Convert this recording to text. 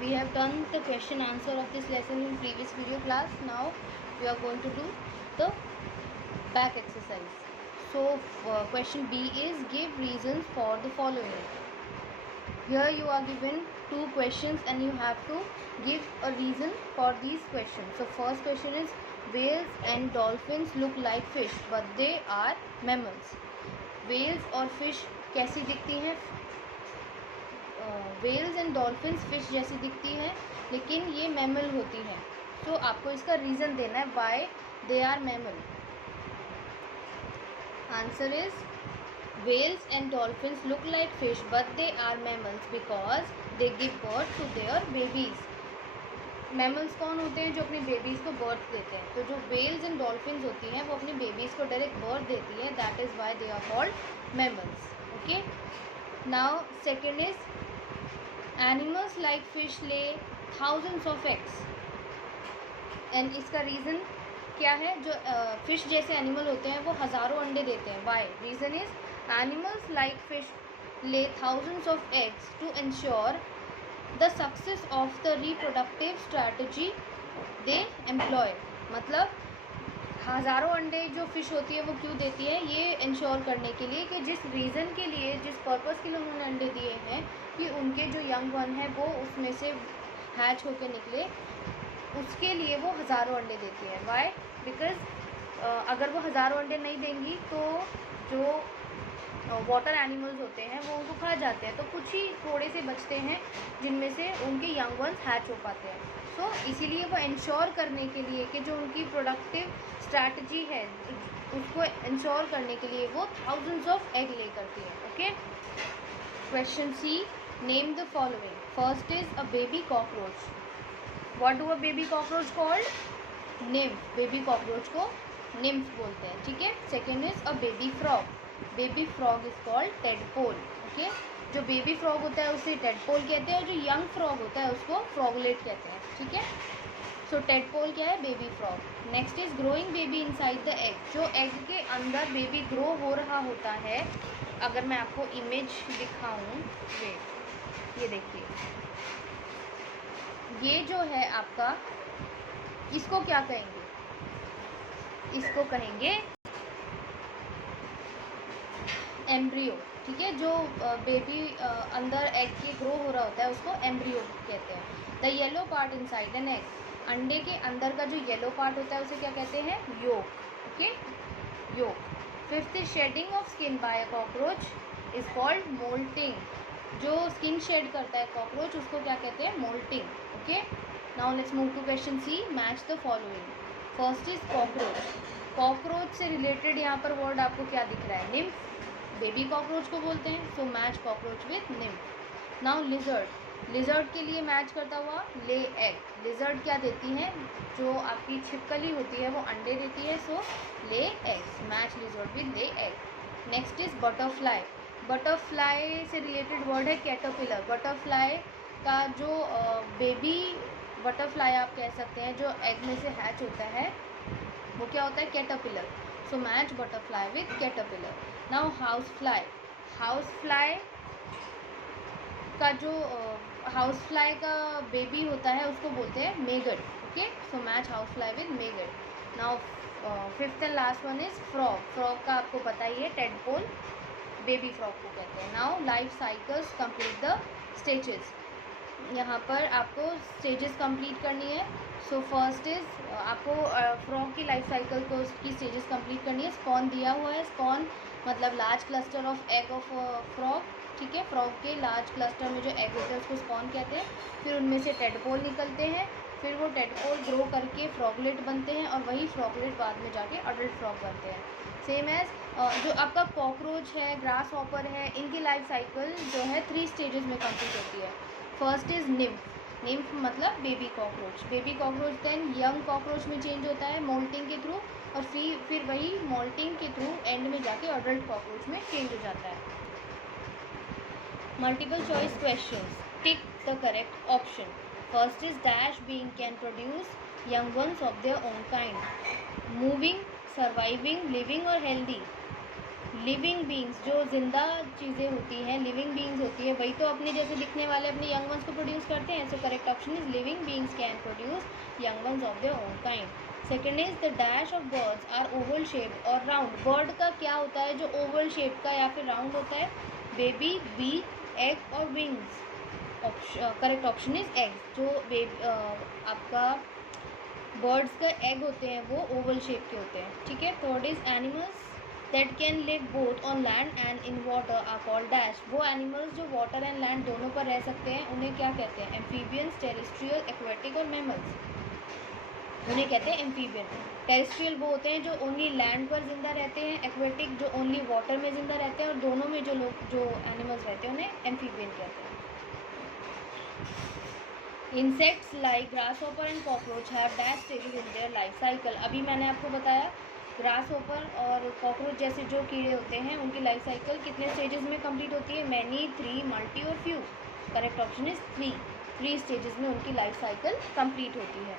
we have done the question answer of this lesson in previous video class. Now we are going to do the back exercise. So question B is give reasons for the following. Here you are given two questions and you have to give a reason for these questions. So first question is whales and dolphins look like fish but they are mammals. Whales और fish कैसी दिखती हैं? Wales and dolphins fish जैसी दिखती हैं लेकिन ये mammal होती हैं. सो आपको इसका रीज़न देना है why they are mammal. Answer is whales and dolphins look like fish but they are mammals because they give birth to their babies. Mammals कौन होते हैं? जो अपने बेबीज़ को बर्थ देते हैं. तो जो वेल्स एंड डॉल्फिन्स होती हैं वो अपने बेबीज़ को डायरेक्ट बर्थ देती हैं. That is why they are called mammals. Okay. Now second is animals like fish lay thousands of eggs. And इसका रीज़न क्या है? जो फिश जैसे एनिमल होते हैं वो हज़ारों अंडे देते हैं. Why? Reason is animals like fish lay thousands of eggs to ensure the success of the reproductive strategy they employ. मतलब हज़ारों अंडे जो फिश होती है वो क्यों देती है? ये इंश्योर करने के लिए कि जिस रीज़न के लिए, जिस पर्पज़ के लिए उन्होंने अंडे दिए हैं कि उनके जो यंग वन है वो उसमें से हैच होकर निकले, उसके लिए वो हज़ारों अंडे देती है. वाई? बिकॉज अगर वो हज़ारों अंडे नहीं देंगी तो जो वाटर एनिमल्स होते हैं वो उनको खा जाते हैं. तो कुछ ही थोड़े से बचते हैं जिनमें से उनके यंग वंस हैच हो पाते हैं. सो इसीलिए वो इंश्योर करने के लिए कि जो उनकी प्रोडक्टिव स्ट्रैटेजी है उसको इंश्योर करने के लिए वो थाउजेंड्स ऑफ एग ले करती है. Okay. Question C, name the following. First is a baby cockroach. What do a baby cockroach called? Nymph. Baby cockroach को निम्फ बोलते हैं. ठीक है. Second is a baby frog. Baby frog is called tadpole. Okay. जो baby frog होता है उसे tadpole कहते हैं और जो यंग फ्रॉग होता है उसको फ्रॉगलेट कहते हैं. ठीक है. सो टेडपोल क्या है? Baby frog. Next is growing baby inside the egg. जो एग के अंदर बेबी ग्रो हो रहा होता है, अगर मैं आपको इमेज दिखाऊं, ये देखिए, ये जो है आपका, इसको क्या कहेंगे? इसको कहेंगे एम्ब्रियो. ठीक है. जो बेबी अंदर एग के ग्रो हो रहा होता है उसको एम्ब्रियो कहते हैं. The yellow part inside an egg. अंडे के अंदर का जो येलो पार्ट होता है उसे क्या कहते हैं? Yolk. Okay. Yolk. Fifth is shedding of skin by a cockroach is called moulting. जो स्किन शेड करता है कॉकरोच उसको क्या कहते हैं? Moulting. Okay. Now let's move to question C. Match the following. First is cockroach. Cockroach से related यहाँ पर वर्ड आपको क्या दिख रहा है? निम्फ. बेबी कॉकरोच को बोलते हैं. So match cockroach with nymph. Now lizard. Lizard के लिए मैच करता हुआ ले एग. लिजर्ड क्या देती है? जो आपकी छिपकली होती है वो अंडे देती है. So lay eggs. Match lizard with lay egg. Next is butterfly. Butterfly से रिलेटेड वर्ड है कैटरपिलर. बटरफ्लाई का जो बेबी बटरफ्लाई आप कह सकते हैं जो एग में से हैच होता है वो क्या होता है? Caterpillar. So match butterfly with caterpillar. Now house fly. House fly का जो हाउस फ्लाई का बेबी होता है उसको बोलते हैं maggot. Okay. So match house fly with maggot. Now fifth and last one is frog. Frog का आपको पता ही है टेडपोल. बेबी फ्रॉग को कहते हैं. Now life cycles complete the stages. यहाँ पर आपको स्टेजेस कंप्लीट करनी है. सो फर्स्ट इज आपको फ्रॉग की लाइफ साइकिल को उसकी स्टेजेस कंप्लीट करनी है. स्पॉन दिया हुआ है. स्पॉन मतलब large cluster of egg of frog. ठीक है. फ्रॉग के लार्ज क्लस्टर में जो एग होते हैं उसको स्पॉन कहते हैं. फिर उनमें से टेडपोल निकलते हैं. फिर वो टेडपोल ग्रो करके फ्रॉगलेट बनते हैं और वही फ्रॉगलेट बाद में जाके अडल्ट फ्रॉग बनते हैं. सेम एज जो आपका कॉकरोच है, ग्रास हॉपर है, इनकी लाइफ साइकिल जो है 3 स्टेजेस में कंप्लीट होती है. First is nymph. निम्फ मतलब baby cockroach. Baby cockroach then young cockroach में चेंज होता है मोल्टिंग के थ्रू और फिर वही मोल्टिंग के थ्रू एंड में जाके अडल्ट कॉकरोच में चेंज हो जाता है. Multiple choice questions. Tick the correct option. First is dash being can produce young ones of their own kind. Moving, surviving, living और हेल्दी. लिविंग बींग्स, जो जिंदा चीज़ें होती हैं, लिविंग बींग्स होती है, वही तो अपने जैसे दिखने वाले अपने यंग वंस को प्रोड्यूस करते हैं. So correct option is living beings can produce young ones of their own kind. Second is the dash of birds are oval shaped और राउंड. बर्ड का क्या होता है जो ओवल शेप का या फिर राउंड होता है? बेबी, बी, एग और wings. Correct option is egg. जो आपका बर्ड्स का एग होते हैं वो ओवल शेप के होते हैं. ठीक है. Third is animals that can live both on land and in water are called dash. वो एनिमल्स जो वाटर एंड लैंड दोनों पर रह सकते हैं उन्हें क्या कहते हैं? एम्फीबियंस, टेरेस्ट्रियल, एक्वेटिक और मैमल्स. उन्हें कहते हैं एम्फीबियन. टेरेस्ट्रियल वो होते हैं जो ओनली लैंड पर जिंदा रहते हैं, एक्वेटिक जो ओनली वाटर में जिंदा रहते हैं, और दोनों में जो एनिमल्स रहते हैं उन्हें एम्फीबियन कहते हैं. Insects like grass hopper and cockroach have dash stages in their life cycle. अभी मैंने आपको बताया ग्रास हॉपर और कॉकरोच जैसे जो कीड़े होते हैं उनकी लाइफ साइकिल कितने स्टेजेस में कंप्लीट होती है? मैनी, 3, मल्टी और few. Correct option is 3. 3 stages में उनकी लाइफ साइकिल कंप्लीट होती है.